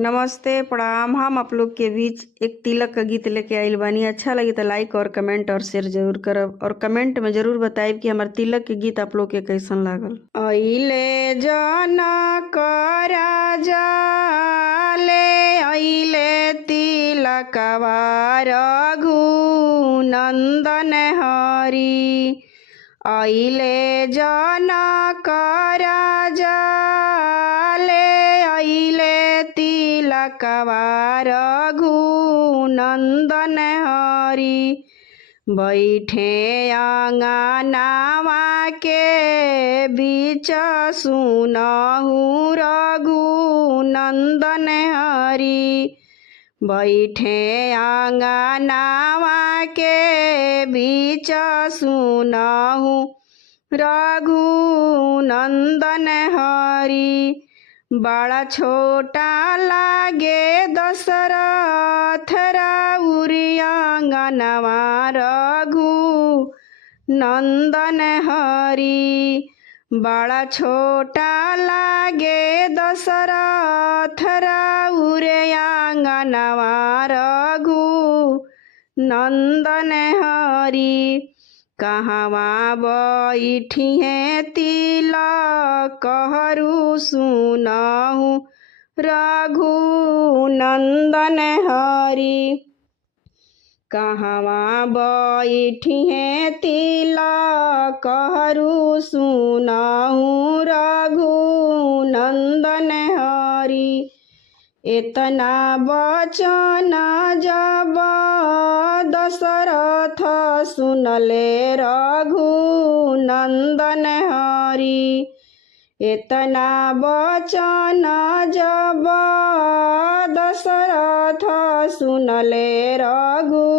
नमस्ते प्रणाम। हम आप लोग के बीच एक तिलक का गीत लेके आइल बानी। अच्छा लगी तो लाइक और कमेंट और शेयर जरूर करब और कमेंट में जरूर बताइब कि हमार तिलक के गीत आप लोग के कैसन लागल। अइले जनक राजा ले अइले तिलकवा रघु नंदन हरि। अइले जनक राजा ले अइले तिलकवा रघु नंदन हरि। बैठे अंगनावा के बीच सुनहु रघु नंदन हरि। बैठे अंगनावा के बीच सुनहु रघु नंदन हरि। बड़ा छोटा लागे दशरथ राउरी अंगनवा रघु नंदन हरि। बड़ा छोटा लागे दशरथ राउरे अंगनवा रघु नंदन हरि। कहवा बैठिए तिलक हरू सुनहु रघु नंदन हरि। कहवा बैठिए तिलक हरू सुनहु रघु नंदन हरि। इतना वचन जब दशरथ सुनले रघु नंदन हरि। इतना वचन जब दशरथ सुनले रघु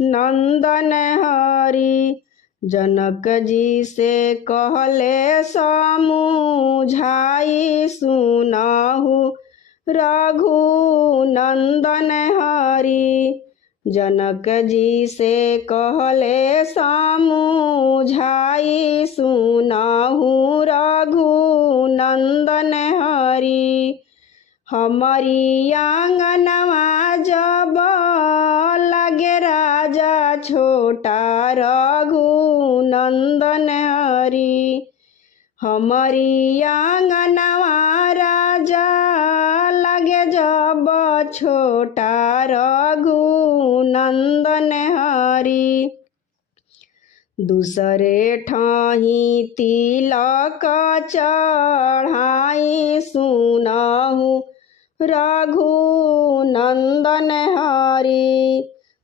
नंदन हरि। जनक जी से कहले समुझाई सुनहु रघु नंदन हरि। जनक जी से कहले समुझाई सुनहु रघु नंदन हरि। हमारी आंगनवा जब लगे राजा छोटा रघु नंदन हरि। हमारी आंगनवा राजा लगे जब छोटा रघु नंदन हरि। दूसरे ठाही तिलक चढ़ाई सुनहु रघु नंदन हरि।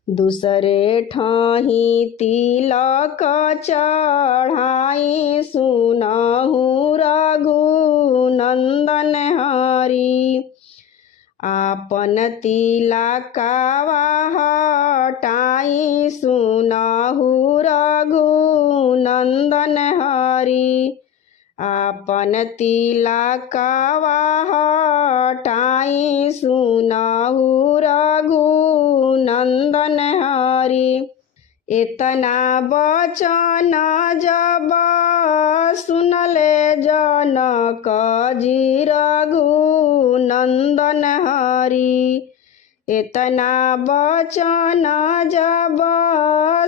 दूसरे ठाही तिलक चढ़ाई सुनहु रघु नंदन हरि। आपन तिलकवा हटाई सुनहु रघु नंदन हरि। आपन तिलकवा हटाई सुनहु रघु नंदन हरि। इतना वचन जब सुनले जनक जी रघु नंदन हरि। इतना वचन जब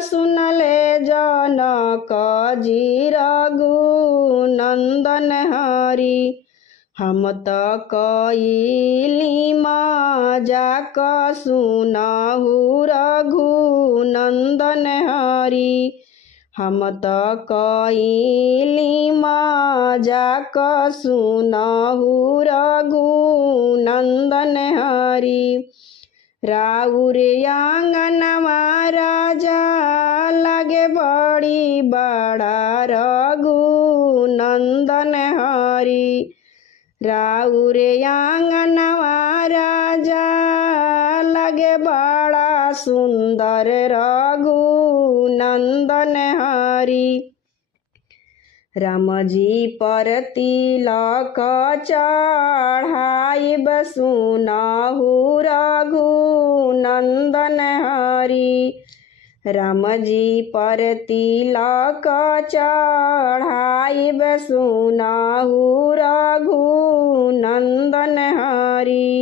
सुनले जनक जी रघु नंदन हरि। हम तो कइली मजाक सुनहु रघु नंदन हरि। हम तो कइली मजाक सुनहु रघु नंदन हरि। राउर आंगनवा राजा लगे बड़ी बड़ा रघु नंदन हरि। राउर आंगनवा राजा लगे बड़ा सुंदर रघु नंदन हरि। राम जी पर तिलक चढ़ाइब सुनहु रघु नंदन हरि। राम जी पर तिलक चढ़ाइब सुनाहु रघुनंदन हरि।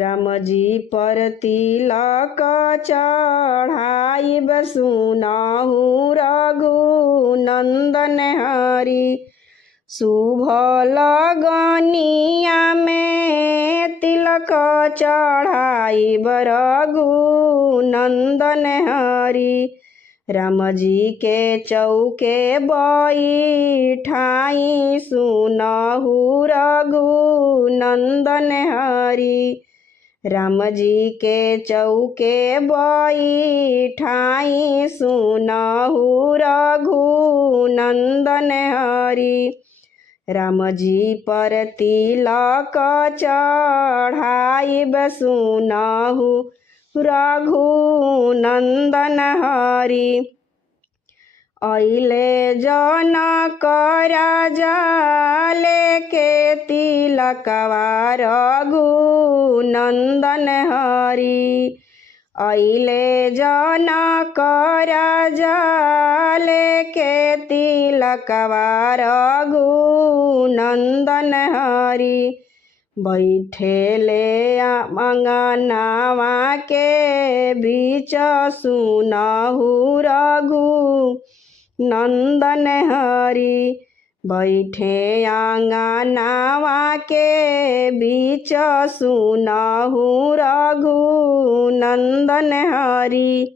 राम जी पर तिलक चढ़ाइब सुनाहु रघुनंदन हरि। शुभ लगनिया में तिलक चढ़ाइब रघुनंदन हरि। राम जी के चौके बैठाई सुनाहु रघुनंदन हरि। राम जी के चौके बैठाई सुनाहु रघुनंदन हरि। राम जी पर तिलक चढ़ाइब सुनाहु रघुनंदन हरि। अइले जनक राजा लेके तिलकवा रघुनंदन हरि। अइले जनक राजा लेके तिलकवा रघुनंदन हरि। बैठेले अंगनावा के बीच सुनाहु रघुनंदन हरि। बैठे अंगनावा के बीच सुनाहु रघुनंदन हरि।